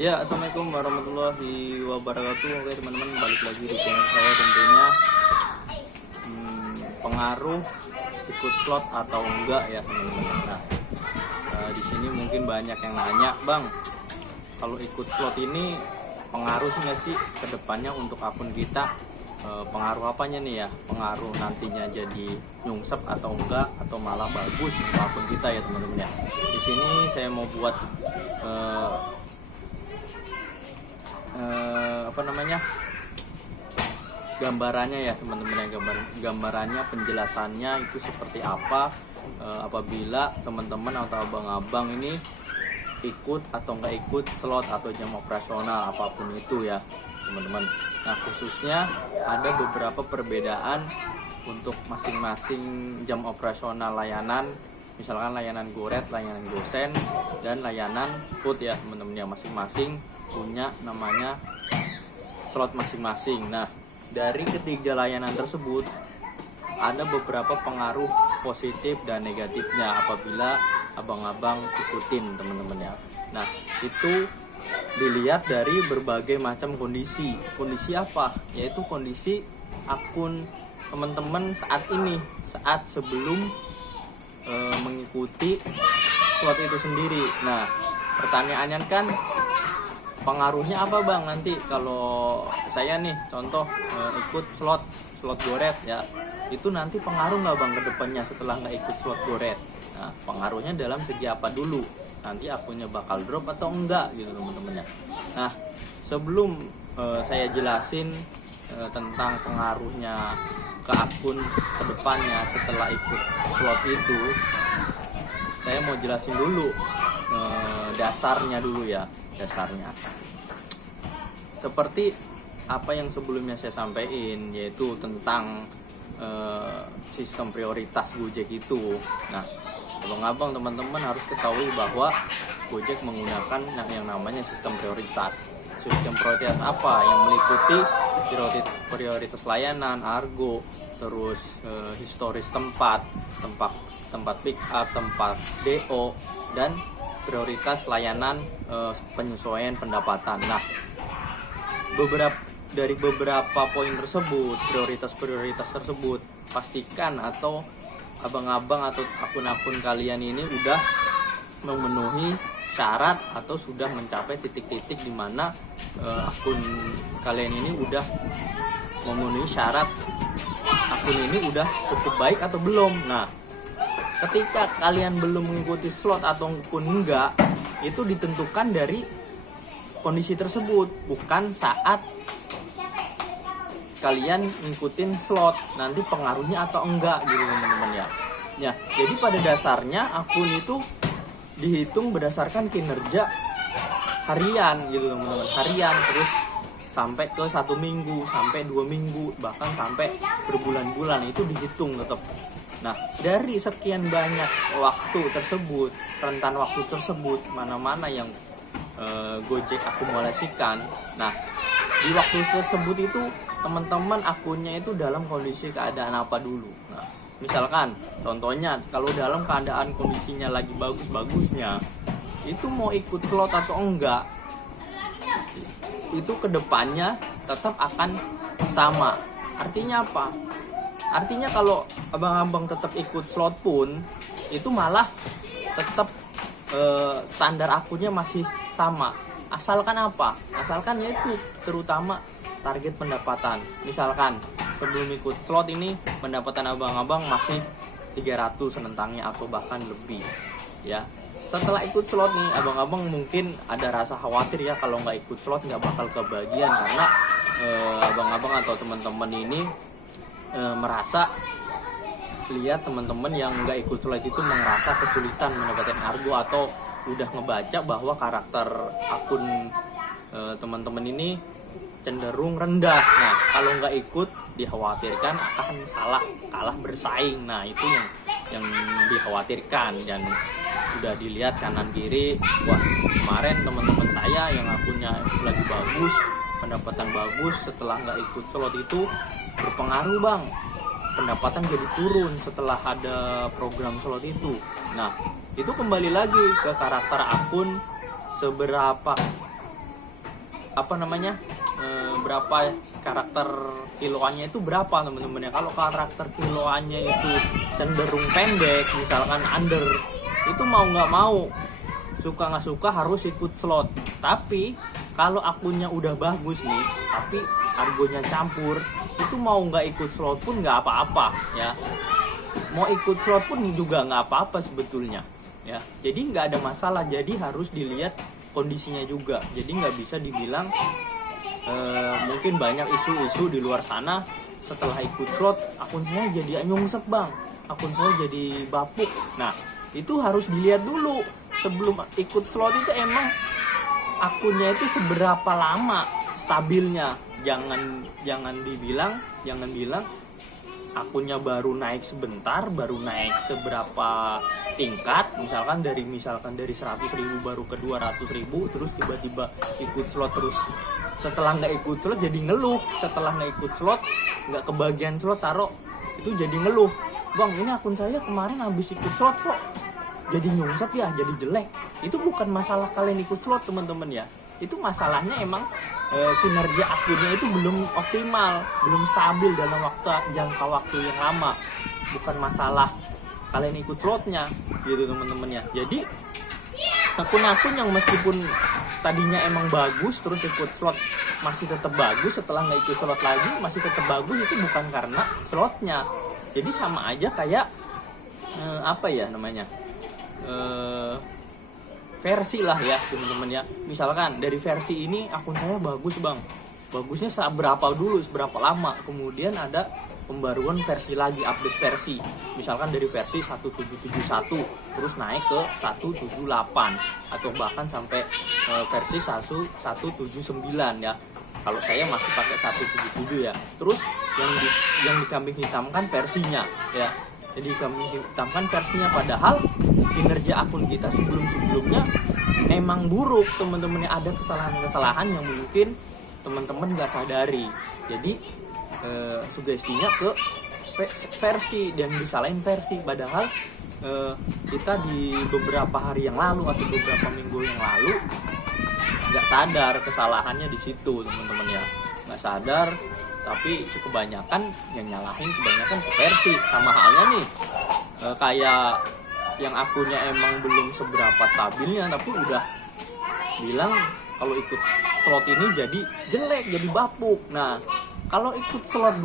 Ya, assalamualaikum warahmatullahi wabarakatuh. Oke teman-teman, balik lagi di channel saya tentunya. Pengaruh ikut slot atau enggak ya teman-teman. Nah, di sini mungkin banyak yang nanya, Bang, kalau ikut slot ini pengaruh nggak sih ke depannya untuk akun kita? Pengaruh apanya nih ya? Pengaruh nantinya jadi nyungsep atau enggak, atau malah bagus untuk akun kita ya teman-teman ya. Di sini saya mau buat gambarannya ya teman-teman ya, gambarannya, penjelasannya itu seperti apa apabila teman-teman atau abang-abang ini ikut atau nggak ikut slot atau jam operasional apapun itu ya teman-teman. Nah, khususnya ada beberapa perbedaan untuk masing-masing jam operasional layanan, misalkan layanan GoRed, layanan GoSend, dan layanan Food ya teman-teman ya, masing-masing punya namanya slot masing-masing. Nah, dari ketiga layanan tersebut ada beberapa pengaruh positif dan negatifnya apabila abang-abang ikutin teman-teman ya. Nah, itu dilihat dari berbagai macam kondisi. Kondisi apa? Yaitu kondisi akun teman-teman saat ini, saat sebelum mengikuti slot itu sendiri. Nah, pertanyaannya kan, pengaruhnya apa Bang nanti kalau saya nih contoh ikut slot GoRed ya, itu nanti pengaruh nggak Bang ke depannya setelah nggak ikut slot GoRed? Nah, pengaruhnya dalam segi apa dulu? Nanti akunnya bakal drop atau enggak gitu teman-teman ya. Nah, sebelum saya jelasin tentang pengaruhnya ke akun ke depannya setelah ikut slot itu, saya mau jelasin dulu dasarnya dulu ya. Dasarnya seperti apa yang sebelumnya saya sampaikan, yaitu tentang sistem prioritas Gojek itu. Nah, abang-abang teman-teman harus ketahui bahwa Gojek menggunakan yang namanya sistem prioritas. Sistem prioritas apa? Yang meliputi prioritas layanan, argo, terus historis tempat pick up, tempat DO, dan prioritas layanan penyesuaian pendapatan. Nah, dari beberapa poin tersebut, prioritas tersebut, pastikan atau abang-abang atau akun-akun kalian ini udah memenuhi syarat atau sudah mencapai titik-titik di mana akun kalian ini udah memenuhi syarat, akun ini udah cukup baik atau belum. Nah, ketika kalian belum mengikuti slot ataupun enggak, itu ditentukan dari kondisi tersebut, bukan saat kalian ngikutin slot nanti pengaruhnya atau enggak gitu teman-teman ya. Ya, jadi pada dasarnya akun itu dihitung berdasarkan kinerja harian gitu teman-teman, harian, terus sampai ke 1 minggu, sampai 2 minggu, bahkan sampai berbulan-bulan itu dihitung tetap. Nah, dari sekian banyak waktu tersebut, rentan waktu tersebut, mana-mana yang Gojek akumulasikan. Nah, di waktu tersebut itu teman-teman akunnya itu dalam kondisi keadaan apa dulu. Nah, misalkan contohnya kalau dalam keadaan kondisinya lagi bagus-bagusnya, itu mau ikut slot atau enggak, itu kedepannya tetap akan sama. Artinya apa? Artinya kalau abang-abang tetap ikut slot pun, itu malah tetap standar akunnya masih sama. Asalkan apa? Asalkan yaitu terutama target pendapatan. Misalkan sebelum ikut slot ini pendapatan abang-abang masih 300 senentangnya atau bahkan lebih ya. Setelah ikut slot nih, abang-abang mungkin ada rasa khawatir ya kalau nggak ikut slot nggak bakal kebagian, karena abang-abang atau teman-teman ini merasa lihat teman-teman yang nggak ikut slot itu merasa kesulitan mendapatkan argo, atau udah ngebaca bahwa karakter akun teman-teman ini cenderung rendah. Nah, kalau nggak ikut dikhawatirkan akan kalah bersaing. Nah, itu yang dikhawatirkan, dan udah dilihat kanan kiri, wah kemarin teman-teman saya yang akunnya lagi bagus, pendapatan bagus, setelah nggak ikut slot itu berpengaruh Bang, pendapatan jadi turun setelah ada program slot itu. Nah, itu kembali lagi ke karakter akun, seberapa apa namanya, berapa karakter kiloannya itu berapa teman-teman ya. Kalau karakter kiloannya itu cenderung pendek, misalkan under, itu mau nggak mau, suka nggak suka harus ikut slot. Tapi kalau akunnya udah bagus nih, tapi argonya campur, itu mau nggak ikut slot pun nggak apa-apa ya. Mau ikut slot pun juga nggak apa-apa sebetulnya ya. Jadi nggak ada masalah. Jadi harus dilihat kondisinya juga. Jadi nggak bisa dibilang mungkin banyak isu-isu di luar sana setelah ikut slot akun saya jadi nyungsep bang, akun saya jadi bapuk. Nah itu harus dilihat dulu sebelum ikut slot itu emang akunnya itu seberapa lama stabilnya. Jangan bilang akunnya baru naik sebentar, baru naik seberapa tingkat, misalkan dari 100.000 baru ke 200.000, terus tiba-tiba ikut slot, terus setelah nggak ikut slot jadi ngeluh, setelah nggak ikut slot nggak kebagian slot taruh, itu jadi ngeluh, bang ini akun saya kemarin habis ikut slot kok jadi nyungsep ya, jadi jelek. Itu bukan masalah kalian ikut slot teman-teman ya, itu masalahnya emang kinerja akunnya itu belum optimal, belum stabil dalam jangka waktu yang lama. Bukan masalah kalian ikut slotnya gitu teman-teman ya. Jadi akun-akun yang meskipun tadinya emang bagus terus ikut slot masih tetap bagus, setelah nggak ikut slot lagi masih tetap bagus, itu bukan karena slotnya. Jadi sama aja kayak apa ya namanya, versi lah ya teman-teman ya. Misalkan dari versi ini akun saya bagus bang, bagusnya seberapa dulu, seberapa lama, kemudian ada pembaruan versi lagi, update versi, misalkan dari versi 1771 terus naik ke 178 atau bahkan sampai versi 1179 ya. Kalau saya masih pakai 177 ya. Terus yang dikambing hitamkan versinya ya. Jadi kambing hitamkan versinya, padahal kinerja akun kita sebelumnya emang buruk teman-teman. Ada kesalahan-kesalahan yang mungkin teman-teman nggak sadari. Jadi sugestinya ke versi dan disalahin versi, padahal kita di beberapa hari yang lalu atau beberapa minggu yang lalu nggak sadar kesalahannya di situ teman-teman ya, nggak sadar. Tapi kebanyakan yang nyalahin kebanyakan ke versi. Sama halnya nih kayak yang akunnya emang belum seberapa stabilnya tapi udah bilang kalau ikut slot ini jadi jelek, jadi bapuk. Nah kalau ikut slot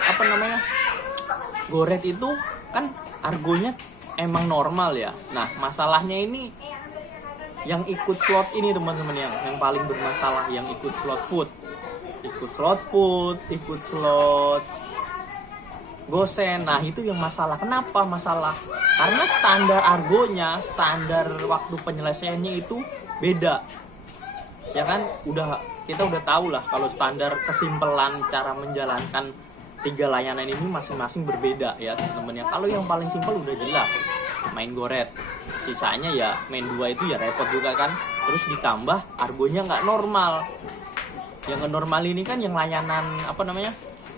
apa namanya, goret itu kan argonya emang normal ya. Nah masalahnya ini yang ikut slot ini teman-teman, yang paling bermasalah, yang ikut slot food, ikut slot gosen. Nah itu yang masalah. Kenapa masalah? Karena standar argonya, standar waktu penyelesaiannya itu beda ya kan. Kita udah tahu lah kalau standar kesimpelan cara menjalankan 3 layanan ini masing-masing berbeda ya teman-teman ya. Kalau yang paling simpel udah jelas main goret, sisanya ya main 2 itu ya repot juga kan. Terus ditambah argonya nggak normal. Yang normal ini kan yang layanan apa namanya,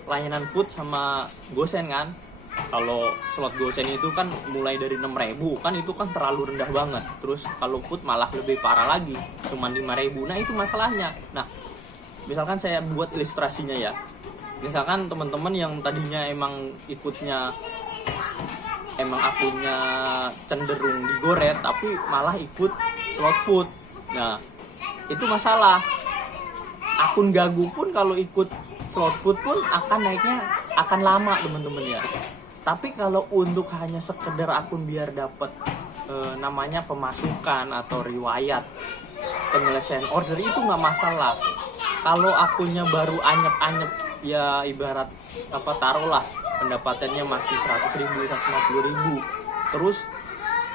layanan food sama gosen kan. Kalau slot gosen itu kan mulai dari 6.000 kan, itu kan terlalu rendah banget. Terus kalau food malah lebih parah lagi, cuma 5.000. Nah itu masalahnya. Nah misalkan saya buat ilustrasinya ya, misalkan teman-teman yang tadinya emang ikutnya emang akunnya cenderung digoret tapi malah ikut slot food. Nah itu masalah. Akun gagu pun kalau ikut slot food pun akan naiknya akan lama teman-teman ya. Tapi kalau untuk hanya sekedar akun biar dapat namanya pemasukan atau riwayat penyelesaian order itu nggak masalah. Kalau akunnya baru anyep-anyep ya, ibarat apa, taruhlah pendapatannya masih 100.000, 150.000, terus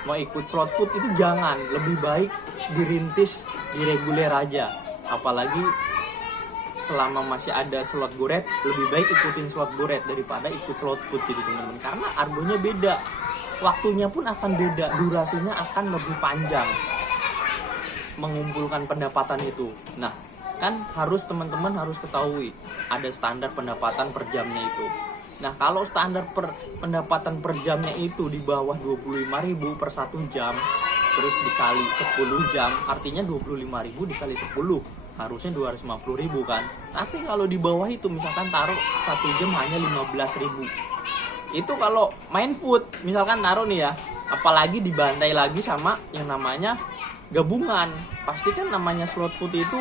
mau ikut slot food itu jangan. Lebih baik dirintis di reguler aja. Apalagi selama masih ada slot goret, lebih baik ikutin slot goret daripada ikut slot food gitu teman-teman. Karena argonya beda, waktunya pun akan beda, durasinya akan lebih panjang mengumpulkan pendapatan itu. Nah kan harus teman-teman harus ketahui ada standar pendapatan per jamnya itu. Nah kalau standar pendapatan per jamnya itu di bawah 25.000 per 1 jam, terus dikali 10 jam, artinya 25.000 dikali 10 harusnya 250.000 kan. Tapi kalau di bawah itu misalkan taruh 1 jam hanya 15.000. Itu kalau main food misalkan taruh nih ya, apalagi dibantai lagi sama yang namanya gabungan. Pasti kan namanya slot food itu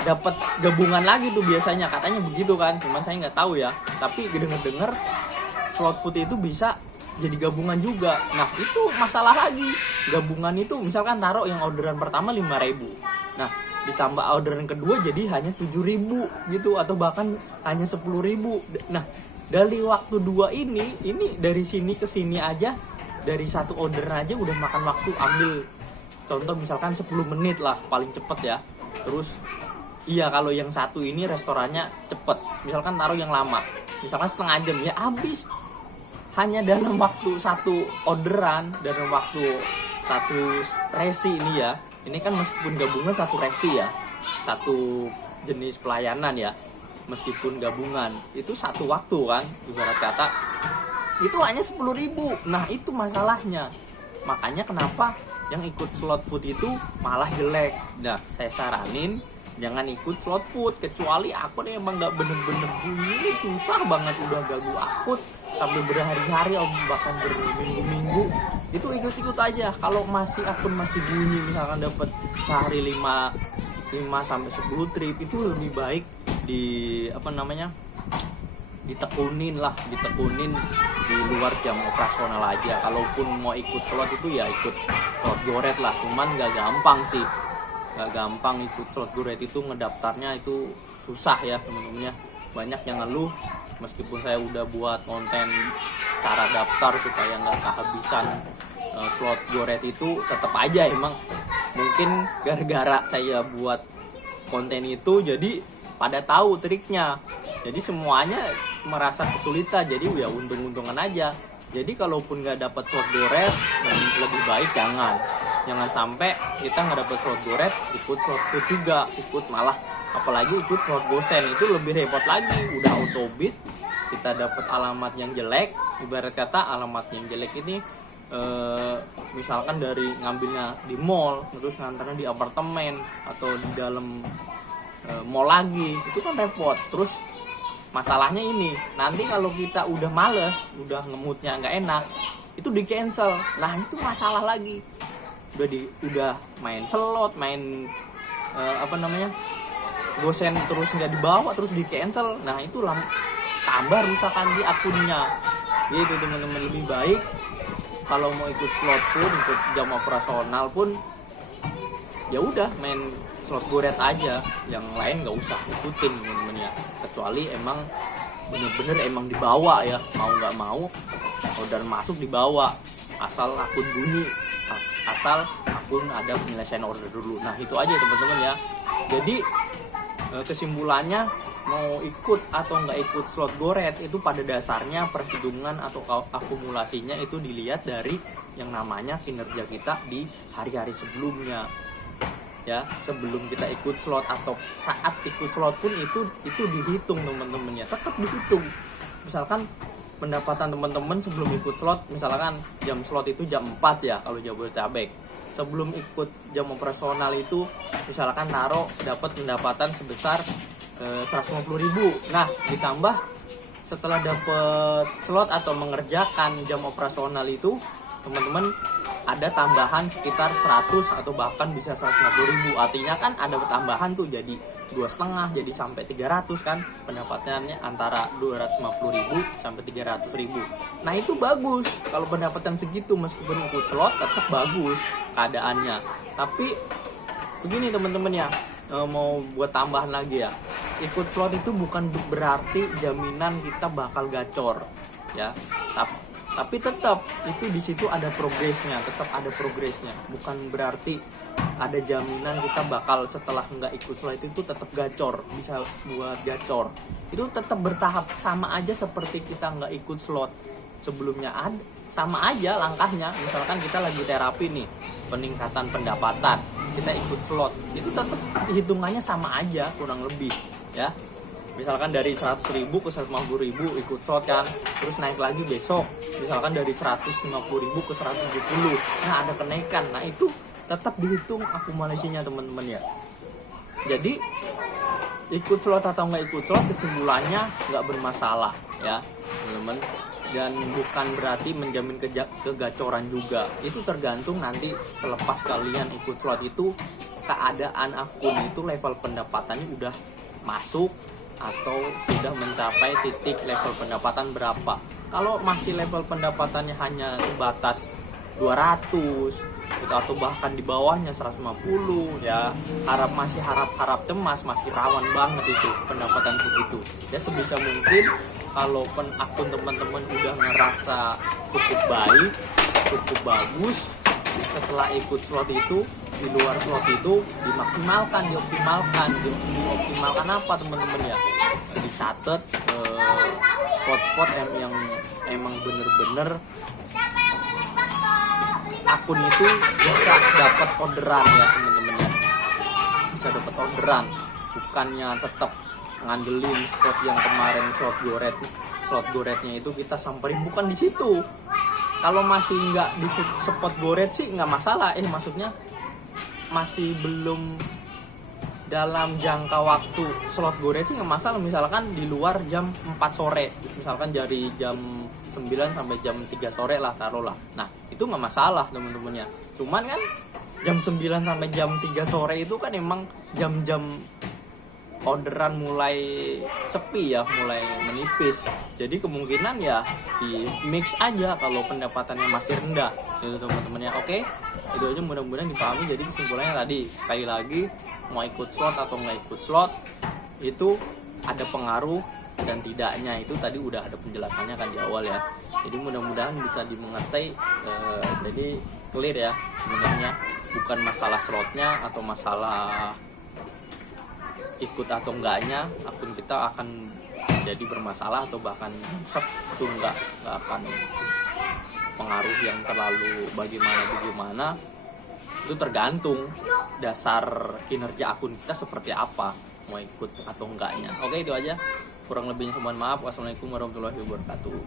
dapat gabungan lagi tuh biasanya, katanya begitu kan, cuman saya nggak tahu ya. Tapi denger slot food itu bisa jadi gabungan juga. Nah itu masalah lagi, gabungan itu misalkan taruh yang orderan pertama 5.000, nah ditambah orderan kedua jadi hanya 7.000 gitu, atau bahkan hanya 10.000. Nah dari waktu 2 ini dari sini ke sini aja, dari satu orderan aja udah makan waktu. Ambil contoh misalkan 10 menit lah paling cepet ya. Terus iya, kalau yang satu ini restorannya cepet, misalkan taruh yang lama misalkan setengah jam, ya habis hanya dalam waktu satu orderan, dalam waktu satu resi ini ya. Ini kan meskipun gabungan satu resi ya, satu jenis pelayanan ya, meskipun gabungan itu satu waktu kan, ibarat kata itu hanya 10.000. Nah itu masalahnya, makanya kenapa yang ikut slot food itu malah jelek. Nah saya saranin jangan ikut slot food, kecuali akun emang nggak bener-bener bunyi, susah banget, udah ganggu akun sampai berhari-hari atau bahkan berminggu-minggu, itu ikut-ikut aja. Kalau masih akun masih bunyi, misalkan dapat sehari 5 sampai 10 trip, itu lebih baik ditekunin di luar jam operasional aja. Kalaupun mau ikut slot itu ya ikut slot goret lah, cuman nggak gampang sih. Gak gampang ikut slot goret itu, ngedaftarnya itu susah ya teman-temannya. Banyak yang ngeluh, meskipun saya udah buat konten cara daftar supaya nggak kehabisan slot goret itu, tetap aja emang mungkin gara-gara saya buat konten itu jadi pada tahu triknya, jadi semuanya merasa kesulitan, jadi ya untung-untungan aja. Jadi kalaupun nggak dapat slot goret, lebih baik jangan sampai kita nggak dapat slot goret ikut slot food juga, ikut malah apalagi ikut slot gosen, itu lebih repot lagi. Udah autobid kita dapat alamat yang jelek, ibarat kata alamat yang jelek ini misalkan dari ngambilnya di mall terus ngantarnya di apartemen atau di dalam mall lagi, itu kan repot. Terus masalahnya ini, nanti kalau kita udah males, udah ngemutnya nggak enak, itu di cancel. Nah itu masalah lagi. Udah main slot, main gosen terus nggak dibawa, terus di cancel. Nah itu tambah rusakan di akunnya. Gitu teman-teman, lebih baik kalau mau ikut slot pun, ikut jam operasional pun, ya udah main slot goret aja, yang lain nggak usah ikutin teman-teman ya. Kecuali emang bener-bener emang dibawa ya, mau nggak mau order masuk dibawa, asal akun bunyi, asal akun ada penyelesaian order dulu. Nah itu aja teman-teman ya. Jadi kesimpulannya, mau ikut atau nggak ikut slot goret itu pada dasarnya perhitungan atau akumulasinya itu dilihat dari yang namanya kinerja kita di hari-hari sebelumnya ya. Sebelum kita ikut slot atau saat ikut slot pun itu dihitung teman-teman ya, tetap dihitung. Misalkan pendapatan teman-teman sebelum ikut slot, misalkan jam slot itu jam 4 ya kalau Jabodetabek. Sebelum ikut jam operasional itu misalkan taruh dapat pendapatan sebesar 150.000. Nah ditambah setelah dapat slot atau mengerjakan jam operasional itu, teman-teman ada tambahan sekitar 100 atau bahkan bisa 150.000. Artinya kan ada tambahan tuh jadi 2,5, jadi sampai 300 kan pendapatannya, antara 250.000 sampai 300.000. Nah itu bagus kalau pendapatan segitu, meskipun ikut slot tetap bagus keadaannya. Tapi begini teman-teman ya, mau buat tambahan lagi ya, ikut slot itu bukan berarti jaminan kita bakal gacor ya. Tapi tetap itu di situ ada progresnya, bukan berarti ada jaminan kita bakal setelah nggak ikut slot itu tetap gacor, bisa buat gacor. Itu tetap bertahap, sama aja seperti kita nggak ikut slot sebelumnya, sama aja langkahnya. Misalkan kita lagi terapi nih, peningkatan pendapatan, kita ikut slot, itu tetap hitungannya sama aja kurang lebih ya. Misalkan dari 100.000 ke 150.000 ikut slot kan, terus naik lagi besok misalkan dari 150.000 ke 170, nah ada kenaikan. Nah itu tetap dihitung akumulasinya teman-teman ya. Jadi ikut slot atau nggak ikut slot kesimpulannya nggak bermasalah ya teman-teman, dan bukan berarti menjamin kegacoran juga. Itu tergantung nanti selepas kalian ikut slot itu keadaan akun itu level pendapatannya udah masuk atau sudah mencapai titik level pendapatan berapa. Kalau masih level pendapatannya hanya sebatas 200 atau bahkan di bawahnya 150 ya, masih harap cemas, masih rawan banget itu pendapatan begitu ya. Sebisa mungkin kalau akun teman-teman udah ngerasa cukup baik, cukup bagus, setelah ikut slot itu, di luar slot itu dimaksimalkan, dioptimalkan apa teman-teman ya, dicatat spot-spot yang emang bener-bener akun itu bisa dapat orderan ya teman-teman ya, bisa dapat orderan, bukannya tetap ngandelin spot yang kemarin slot goretnya itu kita samperin, bukan di situ. Kalau masih nggak di spot goret sih nggak masalah, maksudnya masih belum dalam jangka waktu slot goret sih nggak masalah. Misalkan di luar jam 4 sore, misalkan dari jam 9 sampai jam 3 sore lah taruhlah. Nah itu nggak masalah teman-temannya. Cuman kan jam 9 sampai jam 3 sore itu kan emang jam-jam orderan mulai sepi ya, mulai menipis. Jadi kemungkinan ya di mix aja kalau pendapatannya masih rendah gitu teman-temannya. Oke, itu aja, mudah-mudahan dipahami. Jadi kesimpulannya tadi, sekali lagi, mau ikut slot atau nggak ikut slot itu ada pengaruh dan tidaknya, itu tadi udah ada penjelasannya kan di awal ya. Jadi mudah-mudahan bisa dimengerti. Jadi clear ya, sebenarnya bukan masalah slotnya atau masalah ikut atau enggaknya akun kita akan jadi bermasalah atau bahkan rusak, itu enggak akan pengaruh yang terlalu bagaimana. Itu tergantung dasar kinerja akun kita seperti apa, mau ikut atau enggaknya. Oke, itu aja, kurang lebihnya mohon maaf. Wassalamualaikum warahmatullahi wabarakatuh.